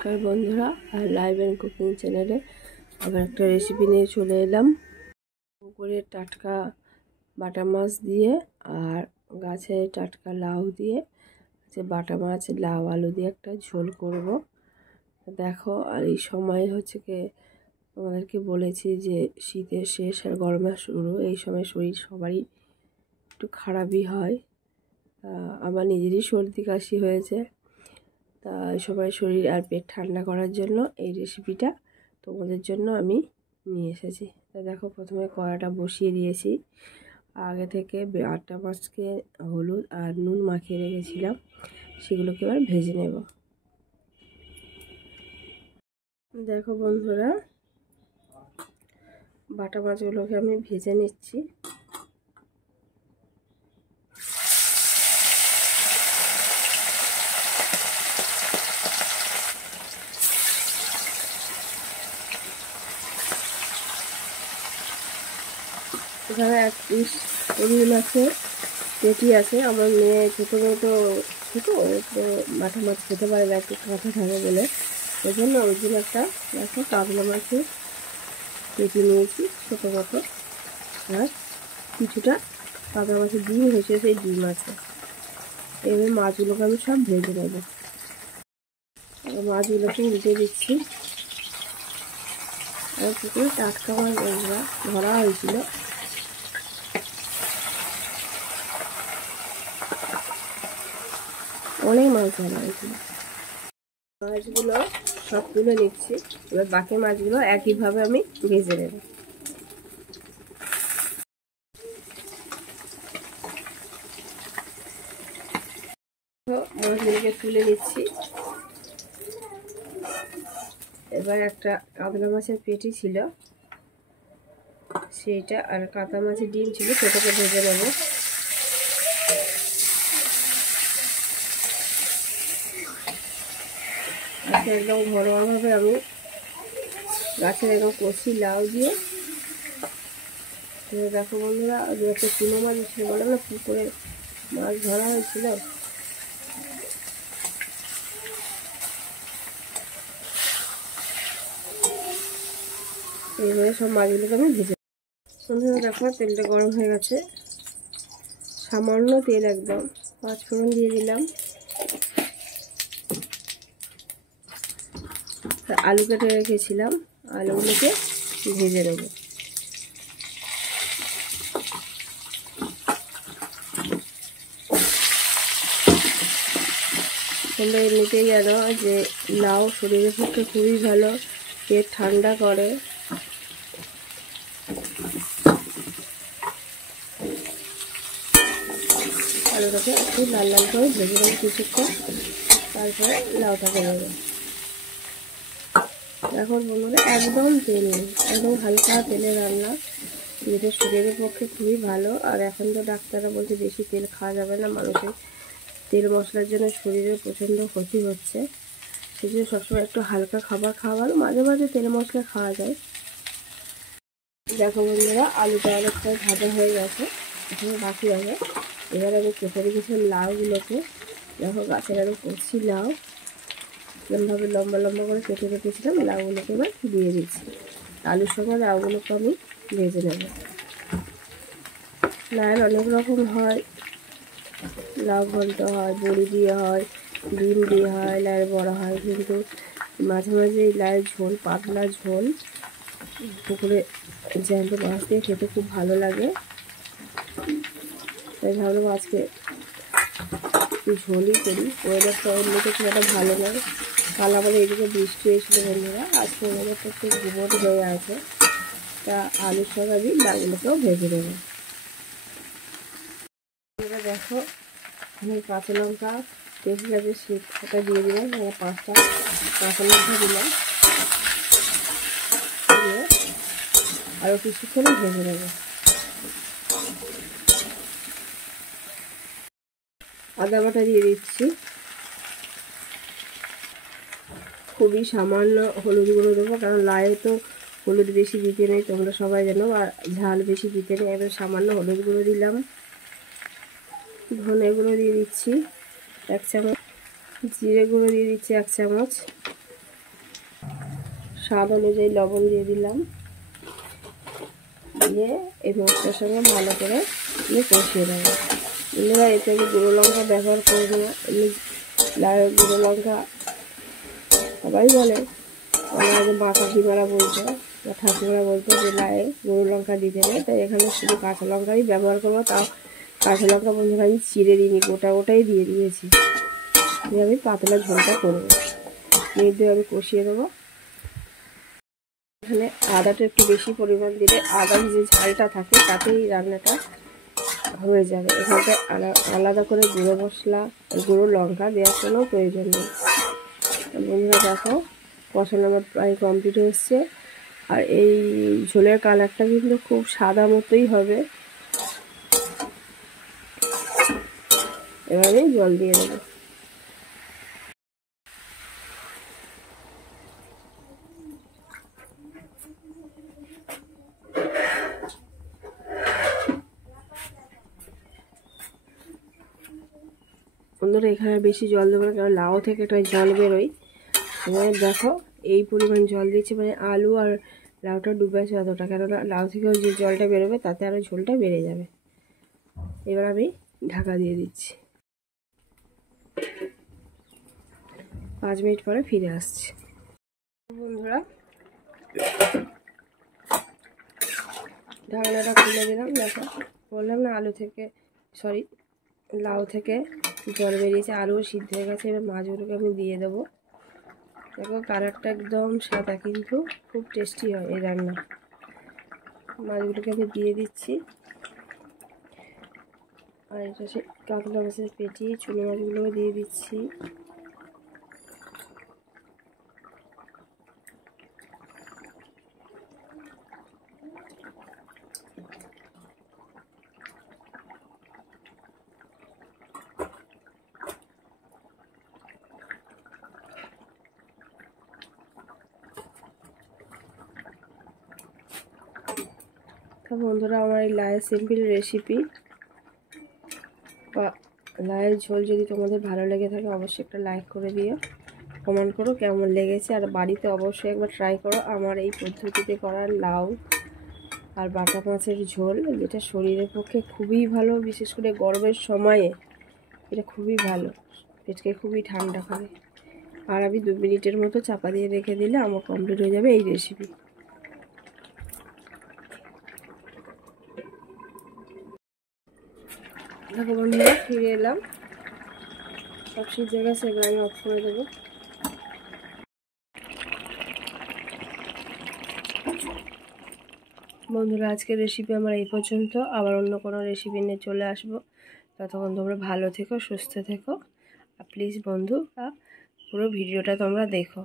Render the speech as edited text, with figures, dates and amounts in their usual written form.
নমস্কার বন্ধুরা, আর live and cooking চ্যানেলে আবার একটা রেসিপি নিয়ে চলে এলাম। পুকুরের টাটকা বাটা মাছ দিয়ে আর গাছের টাটকা লাউ দিয়ে বাটা মাছ লাউ আলু দিয়ে একটা ঝোল করব। দেখো, আর এই সময় হচ্ছে কি আমাদেরকে বলেছি যে শীতের শেষ আর গরমের শুরু, এই সময় শরীর সবারই একটু খারাপই হয়। আমার নিজেরই সর্দি কাশি হয়েছে, তা সবাই শরীর আর পেট ঠান্ডা করার জন্য এই রেসিপিটা তোমাদের জন্য আমি নিয়ে এসেছি। তা দেখো, প্রথমে কড়াটা বসিয়ে দিয়েছি। আগে থেকে বাটা মাছকে হলুদ আর নুন মাখিয়ে রেখেছিলাম, সেগুলোকে এবার ভেজে নেব। দেখো বন্ধুরা, বাটা মাছগুলোকে আমি ভেজে নিচ্ছি। এখানে এক পিস রুই মাছের পেটি আছে। আমার মেয়ে ছোটো তো বাটা মাছ খেতে পারে না, একটু কাঁচা থাকে বলে, ওই জন্য ওই জন্য একটা দেখো কাতলা মাছের পেটি নিয়েছি ছোটো মতো, আর কিছুটা কাতলা মাছের ডিম হয়েছে, সেই ডিম আছে। এবার মাছগুলোকে আমি সব ভেজে নেব। মাছগুলোকে উল্টে দিচ্ছি। আর পুকুরে টাটকা মাছ ধরা হয়েছিল, অনেক মাছ ধরা হয়েছিল। মাছগুলো সব তুলে নিচ্ছি। এবার বাকি মাছগুলো একইভাবে আমি ভেজে নেব। মাছগুলোকে তুলে নিচ্ছি। এবার একটা কাতলা মাছের পেটি ছিল, সেইটা আর কাতলা মাছের ডিম ছিল, সেটাকে ভেজে নেব। আচ্ছা, একদম ঘরোয়াভাবে আমি গাছের একদম কচি লাউ দিয়ে। দেখো বন্ধুরা, একটা চুনো মাছ ছিল, বলে না পুকুরে মাছ ধরা হয়েছিল, এইভাবে সব মাছগুলোকে আমি ভেজে। বন্ধুরা দেখো, তেলটা গরম হয়ে গেছে। সামান্য তেল, একদম 5 ফোড়ন দিয়ে দিলাম। আলু কেটে রেখেছিলাম, আলুগুলোকে ভেজে নেব। তোমরা এমনিতেই জানো যে লাউ শরীরের পক্ষে খুবই ভালো, পেট ঠান্ডা করে। আলুটাকে একটু লাল লাল করে ভেজে নেব কিছুক্ষণ, তারপরে লাউটাকে দেবো। এখন বন্ধুরা একদম তেল নেই, একদম হালকা তেলে রান্না, যেটা শরীরের পক্ষে খুবই ভালো। আর এখন তো ডাক্তাররা বলছে বেশি তেল খাওয়া যাবে না, মানুষের তেল মশলার জন্য শরীরের প্রচণ্ড ক্ষতি হচ্ছে। সেই জন্য সবসময় একটু হালকা খাবার খাওয়া ভালো, মাঝে মাঝে তেল মশলা খাওয়া যায়। দেখো বন্ধুরা, আলুটা অনেকটা ভাজা হয়ে গেছে, এখানে বাকি হবে। এবার আমি কেটে রেখেছিলাম লাউগুলোকে, দেখো গাছের আরও কচি লাউ, এরকমভাবে লম্বা লম্বা করে কেটে রেখেছিলাম, লাউগুলোকে এবার দিয়ে দিচ্ছি। আলুর সঙ্গে লাউগুলোকে আমি ভেজে নেব। লাউয়ের অনেক রকম হয়, লাউ ঘন্ট হয়, বড়ি দিয়ে হয়, ডিম দিয়ে হয়, লাউয়ের বড়া হয়, কিন্তু মাঝে মাঝে এই লাউয়ের ঝোল, পাতলা ঝোল পুকুরে জ্যান্ত মাছ দিয়ে খেতে খুব ভালো লাগে। তাই ভাবলাম আজকে ঝোলই করি। ওয়েদারটা এমনিতে খুব একটা ভালো লাগে। কাল আমাদের এইদিকে বৃষ্টি হয়েছিল বন্ধুরা, আজকে ওয়েদারটা একটু গুমোট হয়ে আছে। তা আলুর সঙ্গে আমি লাউগুলোকেও ভেজে দেবো। দেখো, আমি কাঁচা লঙ্কা পেঁয়াজের সেটা দিয়ে দিলাম, 5টা কাঁচা লঙ্কা দিলাম, দিয়ে আরও কিছুক্ষণ ভেজে নেব। আদা বাটা দিয়ে দিচ্ছি, খুবই সামান্য হলুদ গুঁড়ো দেবো, কারণ লাউয়ে তো হলুদ বেশি দিতে নেই, তোমরা সবাই জানো, আর ঝাল বেশি দিতে নেই। এবার সামান্য হলুদ গুঁড়ো দিলাম। ধনে গুঁড়ো দিয়ে দিচ্ছি 1 চামচ, জিরে গুঁড়ো দিয়ে দিচ্ছি 1 চামচ, স্বাদ অনুযায়ী লবণ দিয়ে দিলাম, দিয়ে এই মশলার সঙ্গে ভালো করে আমি কষিয়ে দেবো। বন্ধুরা এতে আমি গুঁড়ো লঙ্কা ব্যবহার করবো না, এমনি গুঁড়ো লঙ্কা সবাই বলে, আগে মা কাকিমারা বলতো বা ঠাকুমারা বলতো যে লায়ে গুঁড়ো লঙ্কা দিতে নেই, তাই এখানে শুধু কাঁচা লঙ্কাই ব্যবহার করবো। তাও কাঁচা লঙ্কা বন্ধুরা আমি চিড়ে দিইনি, গোটাই দিয়ে দিয়েছি। দিয়ে আমি পাতলা ঝোলটা করবো, নিয়ে দিয়ে আমি কষিয়ে দেবো। এখানে আদাটা একটু বেশি পরিমাণ দিলে আদার যে ঝালটা থাকে তাতেই রান্নাটা হয়ে যাবে। এখানটা আলাদা করে গুঁড়ো মশলা গুঁড়ো লঙ্কা দেওয়ার কোনো প্রয়োজন নেই। বন্ধুরা দেখো কষানো আমার প্রায় কমপ্লিট হচ্ছে, আর এই ঝোলের কালারটা কিন্তু খুব সাদা মতোই হবে। এবার আমি জল দিয়ে দেবো। বন্ধুরা এখানে বেশি জল দেবো না, কারণ লাউ থেকে একটা জল বেরোয়। এবার দেখো এই পরিমাণ জল দিচ্ছি, মানে আলু আর লাউটা ডুবে আছে অতটা, কেননা লাউ থেকেও যে জলটা বেরোবে তাতে আরও ঝোলটা বেড়ে যাবে। এবার আমি ঢাকা দিয়ে দিচ্ছি, 5 মিনিট পরে ফিরে আসছি। বন্ধুরা ঢাকনাটা খুলে দিলাম। দেখো বললাম না লাউ থেকে জল বেরিয়েছে, আলুও সিদ্ধ হয়ে গেছে। এবার মাছগুলোকে আমি দিয়ে দেবো। দেখো কালারটা একদম সাদা, কিন্তু খুব টেস্টি হয় এই রান্না। মাছগুলোকে আমি দিয়ে দিচ্ছি, আর এটা সে কাতলা মাছের পেটি, চুনো মাছগুলোও দিয়ে দিচ্ছি। তো বন্ধুরা আমার এই লায়ের সিম্পল রেসিপি বা লায়ের ঝোল যদি তোমাদের ভালো লেগে থাকে অবশ্যই একটা লাইক করে দিও, কমেন্ট করো কেমন লেগেছে, আর বাড়িতে অবশ্যই একবার ট্রাই করো আমার এই পদ্ধতিতে করা লাউ আর বাটা মাছের ঝোল, যেটা শরীরের পক্ষে খুবই ভালো। বিশেষ করে গরমের সময়ে এটা খুবই ভালো, পেটকে খুবই ঠান্ডা করে। আর আমি 2 মিনিটের মতো চাপা দিয়ে রেখে দিলে আমার কমপ্লিট হয়ে যাবে এই রেসিপি। দেখো বন্ধুরা ফিরে এলাম, সব সিদ্ধ গেছে, এবার আমি অফ করে দেবো। বন্ধুরা আজকের রেসিপি আমার এই পর্যন্ত, আবার অন্য কোনো রেসিপি নিয়ে চলে আসবো। ততক্ষণ তোমরা ভালো থেকো, সুস্থ থেকো, আর প্লিজ বন্ধু পুরো ভিডিওটা তোমরা দেখো।